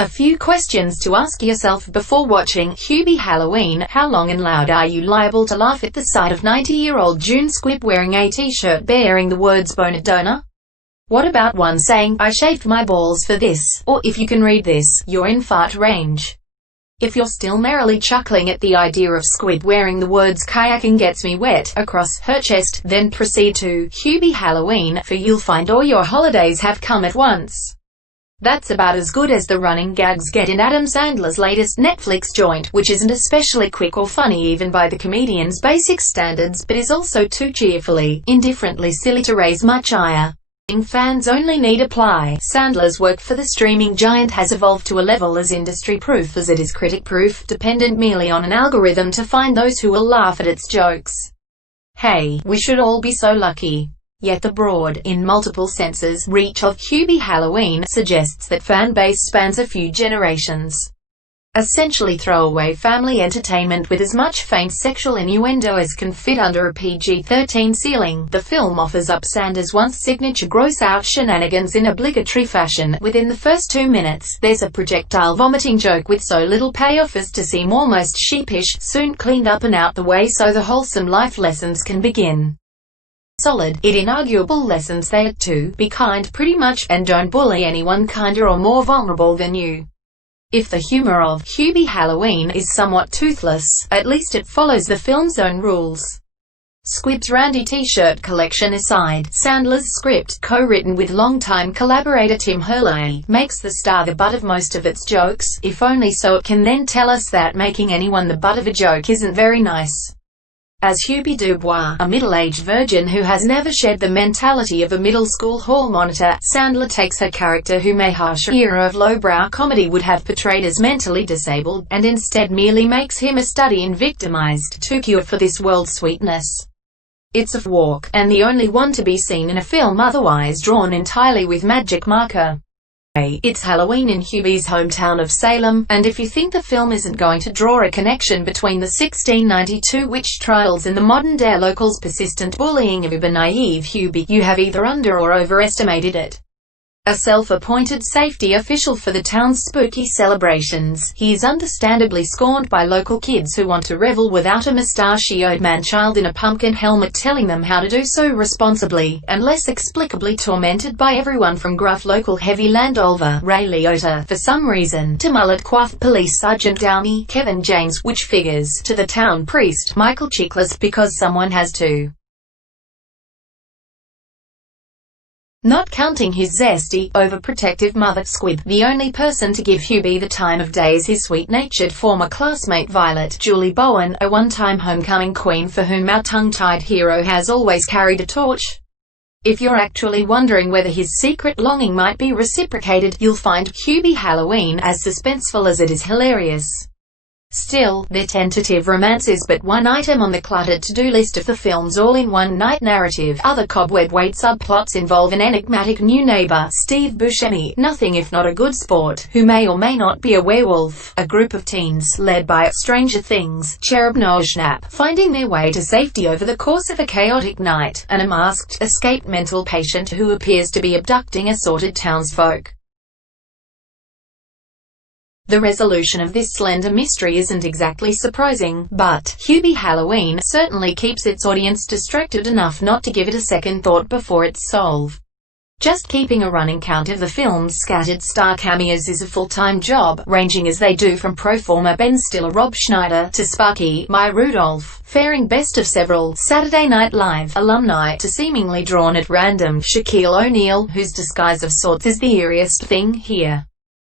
A few questions to ask yourself before watching Hubie Halloween. How long and loud are you liable to laugh at the sight of 90-year-old June Squibb wearing a t-shirt bearing the words "Boner Donor"? What about one saying, "I shaved my balls for this," or "If you can read this, you're in fart range"? If you're still merrily chuckling at the idea of Squibb wearing the words "kayaking gets me wet" across her chest, then proceed to Hubie Halloween, for you'll find all your holidays have come at once. That's about as good as the running gags get in Adam Sandler's latest Netflix joint, which isn't especially quick or funny even by the comedian's basic standards, but is also too cheerfully, indifferently silly to raise much ire. Fans only need apply. Sandler's work for the streaming giant has evolved to a level as industry-proof as it is critic-proof, dependent merely on an algorithm to find those who will laugh at its jokes. Hey, we should all be so lucky. Yet the broad, in multiple senses, reach of Hubie Halloween suggests that fan base spans a few generations. Essentially throwaway family entertainment with as much faint sexual innuendo as can fit under a PG-13 ceiling, the film offers up Sandler's once signature gross-out shenanigans in obligatory fashion. Within the first 2 minutes, there's a projectile vomiting joke with so little payoff as to seem almost sheepish, soon cleaned up and out the way so the wholesome life lessons can begin. Solid, yet inarguable lessons they are to be kind pretty much, and don't bully anyone kinder or more vulnerable than you. If the humor of Hubie Halloween is somewhat toothless, at least it follows the film's own rules. Squibb's randy t-shirt collection aside, Sandler's script, co-written with longtime collaborator Tim Hurley, makes the star the butt of most of its jokes, if only so it can then tell us that making anyone the butt of a joke isn't very nice. As Hubie Dubois, a middle-aged virgin who has never shed the mentality of a middle school hall monitor, Sandler takes her character whom a harsher era of lowbrow comedy would have portrayed as mentally disabled, and instead merely makes him a study in victimized to cure for this world's sweetness. It's a walk, and the only one to be seen in a film otherwise drawn entirely with magic marker. It's Halloween in Hubie's hometown of Salem, and if you think the film isn't going to draw a connection between the 1692 witch trials and the modern-day locals' persistent bullying of uber-naive Hubie, you have either under- or overestimated it. A self-appointed safety official for the town's spooky celebrations, he is understandably scorned by local kids who want to revel without a mustachioed man-child in a pumpkin helmet telling them how to do so responsibly, and less explicably tormented by everyone from gruff local heavy Landolpher Ray Liotta, for some reason, to mullet-coiffed Police Sergeant Downey Kevin James, which figures, to the town priest Michael Chiklis, because someone has to. Not counting his zesty, overprotective mother Squibb, the only person to give Hubie the time of day is his sweet-natured former classmate Violet Julie Bowen, a one-time homecoming queen for whom our tongue-tied hero has always carried a torch. If you're actually wondering whether his secret longing might be reciprocated, you'll find Hubie Halloween as suspenseful as it is hilarious. Still, their tentative romance is but one item on the cluttered to-do list of the film's all-in-one-night narrative. Other cobweb-weight subplots involve an enigmatic new neighbor, Steve Buscemi, nothing if not a good sport, who may or may not be a werewolf, a group of teens, led by Stranger Things, Cherub Noshnapp, finding their way to safety over the course of a chaotic night, and a masked, escaped mental patient who appears to be abducting assorted townsfolk. The resolution of this slender mystery isn't exactly surprising, but Hubie Halloween certainly keeps its audience distracted enough not to give it a second thought before it's solved. Just keeping a running count of the film's scattered star cameos is a full-time job, ranging as they do from pro forma Ben Stiller Rob Schneider to Sparky Maya Rudolph, faring best of several Saturday Night Live alumni, to seemingly drawn at random Shaquille O'Neal, whose disguise of sorts is the eeriest thing here.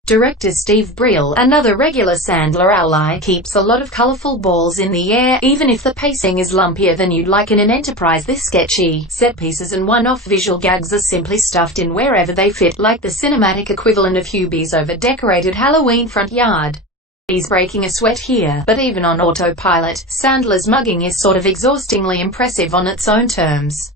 Director Steve Brill, another regular Sandler ally, keeps a lot of colorful balls in the air, even if the pacing is lumpier than you'd like in an enterprise this sketchy. Set pieces and one-off visual gags are simply stuffed in wherever they fit, like the cinematic equivalent of Hubie's over-decorated Halloween front yard. He's breaking a sweat here, but even on autopilot, Sandler's mugging is sort of exhaustingly impressive on its own terms.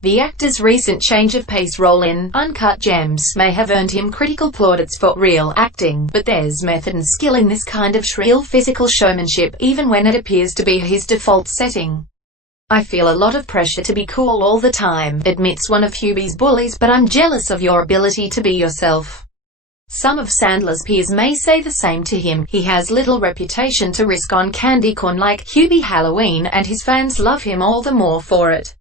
The actor's recent change of pace role in Uncut Gems may have earned him critical plaudits for real acting, but there's method and skill in this kind of shrill physical showmanship, even when it appears to be his default setting. "I feel a lot of pressure to be cool all the time," admits one of Hubie's bullies, "but I'm jealous of your ability to be yourself." Some of Sandler's peers may say the same to him. He has little reputation to risk on candy corn like Hubie Halloween, and his fans love him all the more for it.